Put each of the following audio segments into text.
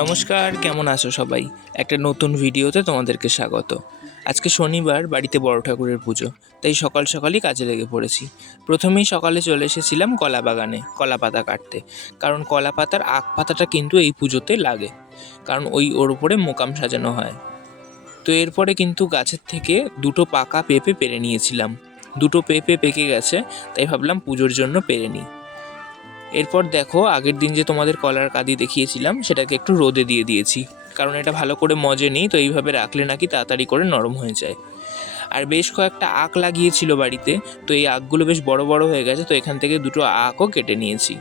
নমস্কার, কেমন আছো সবাই? একটা নতুন ভিডিওতে তোমাদেরকে স্বাগত। আজকে শনিবার, বাড়িতে বড় ঠাকুরের পুজো, তাই সকাল সকালই কাজে লেগে পড়েছি। প্রথমেই সকালে চলে এসেছিলাম কলা বাগানে কলা পাতা কাটতে, কারণ কলা পাতার আখ পাতাটা কিন্তু এই পুজোতে লাগে, কারণ ওর উপরে মোকাম সাজানো হয়। তো এরপরে কিন্তু গাছের থেকে দুটো পাকা পেঁপে পেরে নিয়েছিলাম। দুটো পেঁপে পেকে গেছে, তাই ভাবলাম পুজোর জন্য পেরে নিই। এরপর দেখো, আগের দিন যে তোমাদের কলার কাঁদি দেখিয়েছিলাম সেটাকে একটু রোদে দিয়ে দিয়েছি, কারণ এটা ভালো করে মজেনি, তো এইভাবে রাখলে নাকি তাড়াতাড়ি করে নরম হয়ে যায়। আর বেশ কয়েকটা আখ লাগিয়েছিল বাড়িতে, তো এই আখগুলো বেশ বড় বড় হয়ে গেছে, তো এখান থেকে দুটো আখও কেটে নিয়েছি।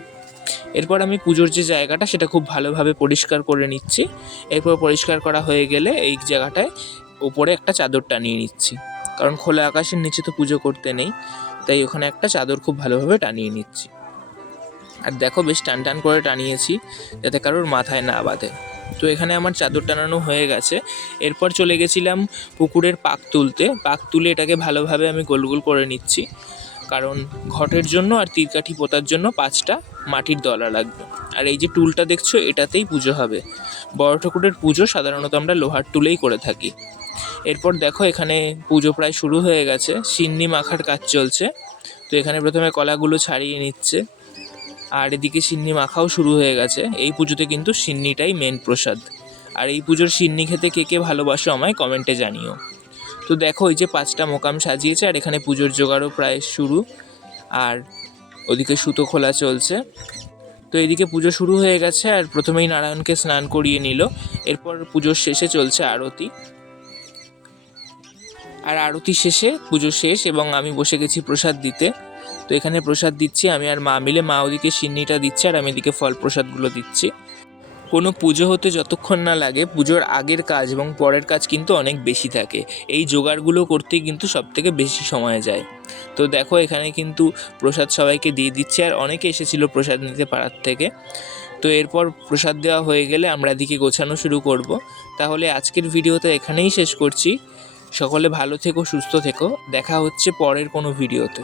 এরপর আমি পুজোর যে জায়গাটা সেটা খুব ভালোভাবে পরিষ্কার করে নিচ্ছি। এরপর পরিষ্কার করা হয়ে গেলে এই জায়গাটায় উপরে একটা চাদর টানিয়ে নিচ্ছি, কারণ খোলা আকাশের নিচে তো পুজো করতে নেই, তাই ওখানে একটা চাদর খুব ভালোভাবে টানিয়ে নিচ্ছি। আর দেখো, বেশ টান টান করে টানিয়েছি যাতে কারোর মাথায় না বাঁধে। তো এখানে আমার চাদর টানানো হয়ে গেছে। এরপর চলে গেছিলাম পুকুরের পাক তুলে এটাকে ভালোভাবে আমি গোল গোল করে নিচ্ছি, কারণ ঘটের জন্য আর তীরকাঠি পোতার জন্য 5টা মাটির দলা লাগবে। আর এই যে টুলটা দেখছো, এটাতেই পুজো হবে। বড় ঠাকুরের পুজো সাধারণত আমরা লোহার টুলেই করে থাকি। এরপর দেখো, এখানে পুজো প্রায় শুরু হয়ে গেছে, সিন্নি মাখার কাজ চলছে। তো এখানে প্রথমে কলাগুলো ছাড়িয়ে নিচ্ছে, আর এদিকে সিন্নি মাখাও শুরু হয়ে গেছে। এই পুজোতে কিন্তু সিন্নিটাই মেন প্রসাদ। আর এই পুজোর সিন্নি খেতে কে কে ভালোবাসো আমায় কমেন্টে জানিও। তো দেখো, এই যে 5টা মোকাম সাজিয়েছে, আর এখানে পুজোর জোগাড়ও প্রায় শুরু। আর ওদিকে সুতো খোলা চলছে। তো এদিকে পুজো শুরু হয়ে গেছে, আর প্রথমেই নারায়ণকে স্নান করিয়ে নিল। এরপর পুজোর শেষে চলছে আরতি। আর আরতি শেষে পুজো শেষ, এবং আমি বসে গেছি প্রসাদ দিতে। তো এখানে প্রসাদ দিচ্ছি আমি আর মা মিলে। মা ওদিকে সিন্নিটা দিচ্ছে, আর আমি এদিকে ফল প্রসাদগুলো দিচ্ছি। কোনো পুজো হতে যতক্ষণ না লাগে, পুজোর আগের কাজ এবং পরের কাজ কিন্তু অনেক বেশি থাকে। এই জোগাড়গুলো করতেই কিন্তু সবথেকে বেশি সময় যায়। তো দেখো, এখানে কিন্তু প্রসাদ সবাইকে দিয়ে দিচ্ছে, আর অনেকে এসেছিল প্রসাদ নিতে পাড়ার থেকে। তো এরপর প্রসাদ দেওয়া হয়ে গেলে আমরা এদিকে গোছানো শুরু করব। তাহলে আজকের ভিডিওটা এখানেই শেষ করছি। সকলে ভালো থেকো, সুস্থ থেকো। দেখা হচ্ছে পরের কোনো ভিডিওতে।